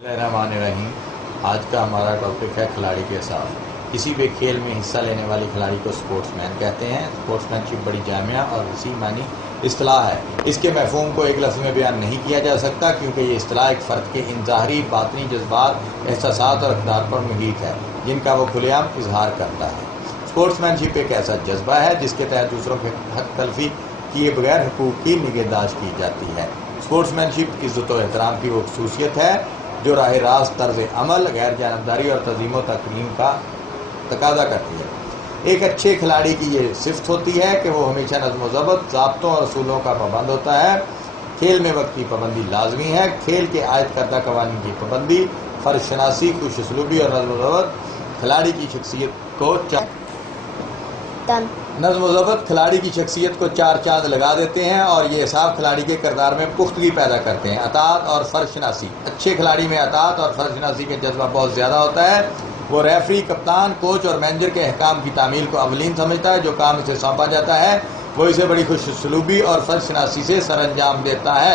बिस्मिल्लाहिर्रहमानिर्रहीम। आज का हमारा टॉपिक है खिलाड़ी के साथ। किसी भी खेल में हिस्सा लेने वाले खिलाड़ी को स्पोर्ट्समैन कहते हैं। स्पोर्ट्समैनशिप बड़ी जामिया और वसी मानी इस्तिलाह है। इसके मफ़हूम को एक लफ्ज़ में बयान नहीं किया जा सकता, क्योंकि ये इस्तिलाह एक फ़र्द के इन ज़ाहरी बातनी जज्बात, एहसासात और अक़दार पर मुहित है जिनका वो खुलेआम इजहार करता है। स्पोर्ट्समैनशिप एक ऐसा जज्बा है जिसके तहत दूसरों के हक तलफी किए बगैर हुकूक की निगहदाश्त की जाती है। स्पोर्ट्समैनशिप इज़्ज़त व एहतराम की वो खसूसियत है जो राह रास्त तर्ज अमल, गैर जानबदारी और तज़ीम व तकरीम का तकाजा करती है। एक अच्छे खिलाड़ी की ये सिफ्त होती है कि वो हमेशा नज़्म व ज़ब्त, ज़ाब्तों और असूलों का पाबंद होता है। खेल में वक्त की पाबंदी लाजमी है। खेल के आयद करदा कवानीन की पाबंदी, फ़र्ज शनासी, खुशउस्लूबी और नज़्म व ज़ब्त खिलाड़ी की शख्सियत को नज़्म व ज़ब्त खिलाड़ी की शख्सियत को चार चांद लगा देते हैं और ये हिसाब खिलाड़ी के किरदार में पुख्तगी पैदा करते हैं। अतात और फ़र्जशनासी। अच्छे खिलाड़ी में अतात और फ़र्जशनासी का जज्बा बहुत ज़्यादा होता है। वो रेफरी, कप्तान, कोच और मैनेजर के अहकाम की तामील को अवलीन समझता है। जो काम इसे सौंपा जाता है वो इसे बड़ी खुशउस्लूबी और फ़र्जशनासी से सरअंजाम देता है।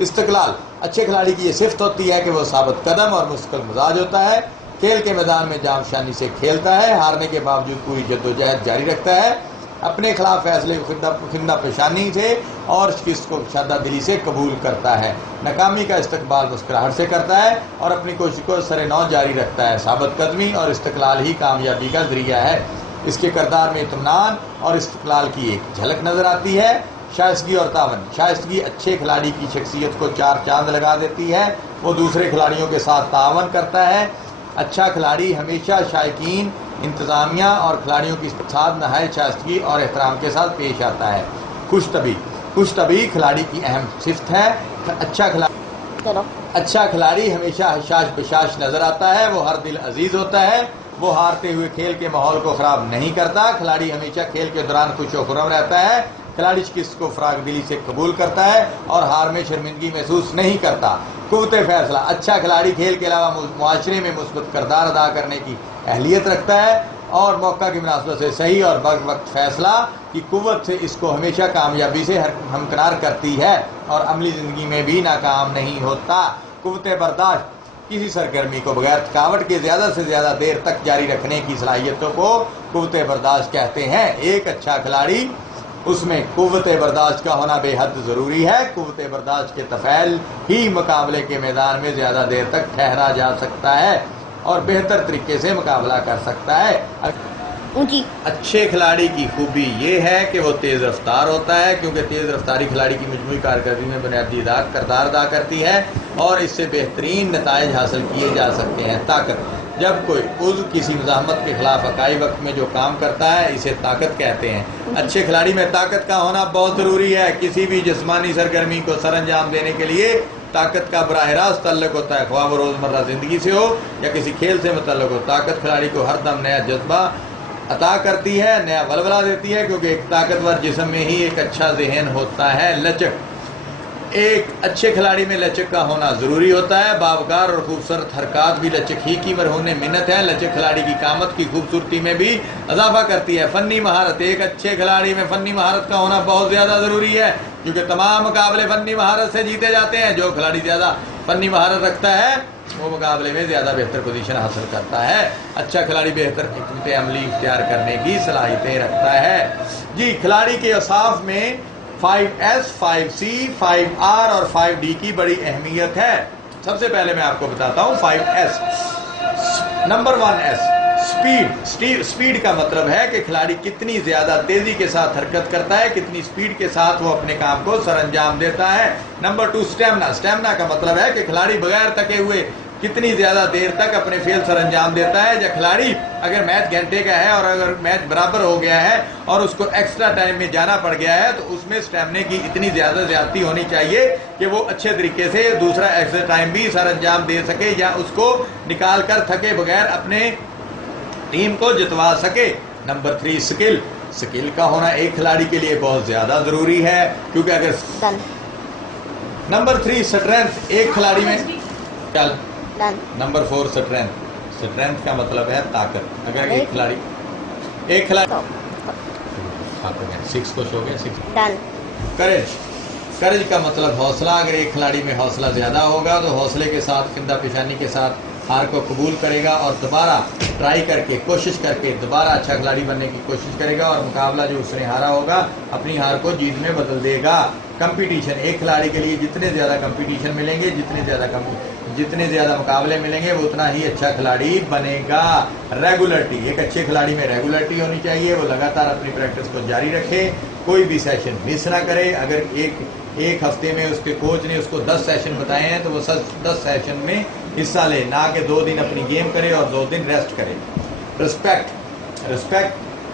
इस्तक़लाल। अच्छे खिलाड़ी की ये सिफ्त होती है कि वो साबित कदम और मुस्तकिल मिजाज होता है। खेल के मैदान में जामशानी से खेलता है। हारने के बावजूद पूरी जद्दोजहद जारी रखता है। अपने खिलाफ फैसले खिंदा पेशानी से और शिकस्त को शादा दिली से कबूल करता है। नाकामी का इस्तकबाल मुस्कुराहट से करता है और अपनी कोशिश को सरे नौ जारी रखता है। साबित कदमी और इस्तक़लाल ही कामयाबी का जरिया है। इसके किरदार में इत्मीनान और इस्तक़लाल की एक झलक नज़र आती है। शाइस्तगी और तावन। शाइस्तगी अच्छे खिलाड़ी की शख्सियत को चार चांद लगा देती है। वो दूसरे खिलाड़ियों के साथ तावन करता है। अच्छा खिलाड़ी हमेशा शायकीन, इंतज़ामिया और खिलाड़ियों के साथ नहायत शाइस्तगी और एहतराम के साथ पेश आता है। खुशतबी खिलाड़ी की अहम सिफ्त है। अच्छा खिलाड़ी हमेशा हशाश बशाश नज़र आता है। वो हर दिल अजीज़ होता है। वो हारते हुए खेल के माहौल को ख़राब नहीं करता। खिलाड़ी हमेशा खेल के दौरान खुश व खुर्रम रहता है। खिलाड़ी शिकस्त को फराग दिली से कबूल करता है और हार में शर्मिंदगी महसूस नहीं करता। कुव्वत फैसला। अच्छा खिलाड़ी खेल के अलावा मुआशरे में मुस्बत किरदार अदा करने की अहलियत रखता है और मौका की मुनासबत से सही और बरवक्त फैसला की कुव्वत से इसको हमेशा कामयाबी से हमकिनार करती है और अमली ज़िंदगी में भी नाकाम नहीं होता। कुव्वत बर्दाश्त। किसी सरगर्मी को बगैर थकावट के ज़्यादा से ज़्यादा देर तक जारी रखने की सलाहियतों को कुव्वत बर्दाश्त कहते हैं। एक अच्छा खिलाड़ी, उसमें कुव्वत बर्दाश्त का होना बेहद ज़रूरी है। कुव्वत बर्दाश्त के तफ़ैल ही मुकाबले के मैदान में ज़्यादा देर तक ठहरा जा सकता है और बेहतर तरीके से मुकाबला कर सकता है। अच्छे खिलाड़ी की खूबी ये है कि वो तेज़ रफ्तार होता है, क्योंकि तेज़ रफ्तारी खिलाड़ी की मजमूई कारकर्दगी में बुनियादी किरदार अदा करती है और इससे बेहतरीन नताइज हासिल किए जा सकते हैं। ताकत। जब कोई उज़्व किसी मज़ाहमत के खिलाफ अकाई वक्त में जो काम करता है इसे ताकत कहते हैं। अच्छे खिलाड़ी में ताकत का होना बहुत ज़रूरी है। किसी भी जिस्मानी सरगर्मी को सरअंजाम देने के लिए ताकत का बराह रास्त ताल्लुक होता है, ख्वाह वो रोज़मर्रा ज़िंदगी से हो या किसी खेल से मुतल्लक हो। ताकत खिलाड़ी को हर दम नया जज्बा अता करती है, नया वलवला देती है, क्योंकि एक ताकतवर जिस्म में ही एक अच्छा जहन होता है। लचक। एक अच्छे खिलाड़ी में लचक का होना ज़रूरी होता है। बावकार और खूबसूरत हरकत भी लचक ही की मरहून मिन्नत है। लचक खिलाड़ी की कामत की खूबसूरती में भी इजाफा करती है। फ़नी महारत। एक अच्छे खिलाड़ी में फ़नी महारत का होना बहुत ज़्यादा ज़रूरी है, क्योंकि तमाम मुकाबले फ़नी महारत से जीते जाते हैं। जो खिलाड़ी ज़्यादा फ़नी महारत रखता है वो मुकाबले में ज़्यादा बेहतर पोजीशन हासिल करता है। अच्छा खिलाड़ी बेहतर हिकमत अमली इख्तियार करने की सलाहियतें रखता है। जी, खिलाड़ी के औसाफ में 5S, 5C, 5R और 5D की बड़ी अहमियत है। सबसे पहले मैं आपको बताता हूँ 5S। Number 1S speed. Speed का मतलब है कि खिलाड़ी कितनी ज़्यादा तेज़ी के साथ हरकत करता है, कितनी स्पीड के साथ वो अपने काम को सरअंजाम देता है। Number 2 stamina. स्टेमिना का मतलब है कि खिलाड़ी बगैर थके हुए कितनी ज़्यादा देर तक अपने फेल सरअंजाम देता है। या खिलाड़ी अगर मैच घंटे का है और अगर मैच बराबर हो गया है और उसको एक्स्ट्रा टाइम में जाना पड़ गया है, तो उसमें स्टेमिना की इतनी ज़्यादा ज़्यादती होनी चाहिए कि वो अच्छे तरीके से दूसरा एक्स्ट्रा टाइम भी सरअंजाम दे सके या उसको निकाल कर थके बगैर अपने टीम को जितवा सके। Number 3 skill. स्किल का होना एक खिलाड़ी के लिए बहुत ज़्यादा ज़रूरी है, क्योंकि अगर नंबर 3 स्ट्रेंथ। एक खिलाड़ी में नंबर 4 स्ट्रेंथ। स्ट्रेंथ का मतलब है ताकत। अगर एक खिलाड़ी 6 खुश हो गया। 6 करेज। करेज का मतलब हौसला। अगर एक खिलाड़ी में हौसला ज़्यादा होगा तो हौसले के साथ, किंदा पेशानी के साथ हार को कबूल करेगा और दोबारा ट्राई करके, कोशिश करके दोबारा अच्छा खिलाड़ी बनने की कोशिश करेगा और मुकाबला जो उसने हारा होगा अपनी हार को जीत में बदल देगा। कंपटीशन, एक खिलाड़ी के लिए जितने ज़्यादा कंपटीशन मिलेंगे, जितने ज़्यादा मुकाबले मिलेंगे वो उतना ही अच्छा खिलाड़ी बनेगा। रेगुलरिटी, एक अच्छे खिलाड़ी में रेगुलरिटी होनी चाहिए। वो लगातार अपनी प्रैक्टिस को जारी रखे, कोई भी सेशन मिस ना करे। अगर एक हफ्ते में उसके कोच ने उसको 10 सेशन बताए हैं तो वो 10 सेशन में हिस्सा ले, ना कि 2 दिन अपनी गेम करे और 2 दिन रेस्ट करे।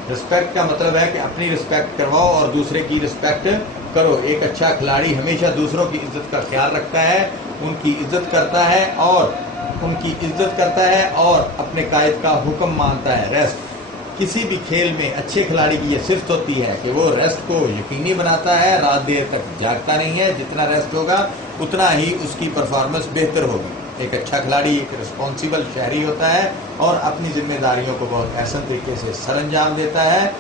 रिस्पेक्ट का मतलब है कि अपनी रिस्पेक्ट करवाओ और दूसरे की रिस्पेक्ट करो। एक अच्छा खिलाड़ी हमेशा दूसरों की इज्जत का ख्याल रखता है, उनकी इज्जत करता है और अपने कायद का हुक्म मानता है। रेस्ट, किसी भी खेल में अच्छे खिलाड़ी की ये सिफ्त होती है कि वो रेस्ट को यकीनी बनाता है, रात देर तक जागता नहीं है। जितना रेस्ट होगा उतना ही उसकी परफॉर्मेंस बेहतर होगी। एक अच्छा खिलाड़ी एक रिस्पॉन्सिबल शहरी होता है और अपनी जिम्मेदारियों को बहुत ऐसा तरीके से सरअंजाम देता है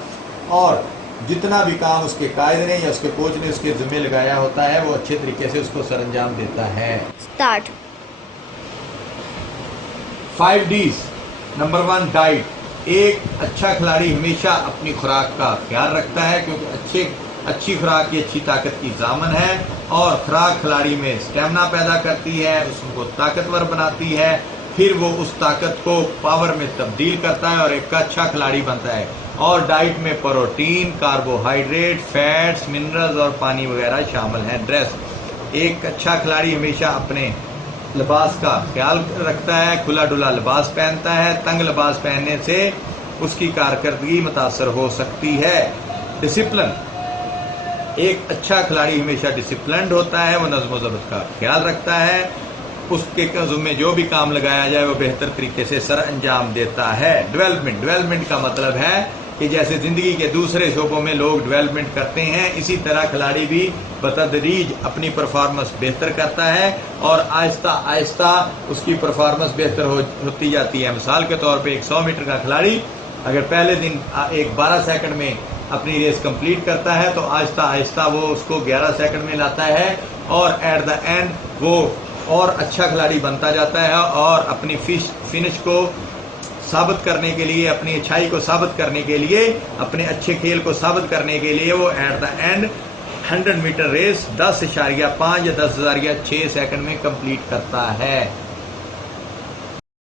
और जितना भी काम उसके कायद ने या उसके कोच ने उसके जिम्मे लगाया होता है वो अच्छे तरीके से उसको सरअंजाम देता है। स्टार्ट। 5 Ds। Number 1, diet. एक अच्छा खिलाड़ी हमेशा अपनी खुराक का ख्याल रखता है क्योंकि अच्छी खुराक की अच्छी ताकत की जामन है और खुराक खिलाड़ी में स्टेमिना पैदा करती है, उसको ताकतवर बनाती है, फिर वो उस ताकत को पावर में तब्दील करता है और एक अच्छा खिलाड़ी बनता है। और डाइट में प्रोटीन, कार्बोहाइड्रेट, फैट्स, मिनरल्स और पानी वगैरह शामिल हैं। ड्रेस, एक अच्छा खिलाड़ी हमेशा अपने लिबास का ख्याल रखता है, खुला डुला लिबास पहनता है। तंग लिबास पहनने से उसकी कारकर्दगी मुतासर हो सकती है। डिसिप्लिन, एक अच्छा खिलाड़ी हमेशा डिसिप्लिन्ड होता है, वो नज़्म ज़ब्त का ख्याल रखता है, उसके ज़िम्मे जो भी काम लगाया जाए वो बेहतर तरीके से सर अंजाम देता है। डेवलपमेंट का मतलब है कि जैसे ज़िंदगी के दूसरे शोबों में लोग डेवलपमेंट करते हैं, इसी तरह खिलाड़ी भी बतदरीज अपनी परफॉर्मेंस बेहतर करता है और आहिस्ता आहिस्ता उसकी परफॉर्मेंस बेहतर होती जाती है। मिसाल के तौर पे एक 100 मीटर का खिलाड़ी अगर पहले दिन एक 12 सेकंड में अपनी रेस कंप्लीट करता है तो आहिस्ता आहिस्ता वो उसको 11 सेकंड में लाता है और एट द एंड वो और अच्छा खिलाड़ी बनता जाता है और अपनी फिनिश को साबित करने के लिए, अपनी अच्छाई को साबित करने के लिए, अपने अच्छे खेल को साबित करने के लिए वो at the end 100 metre race 10.5 या 10,006 सेकंड में कंप्लीट करता है।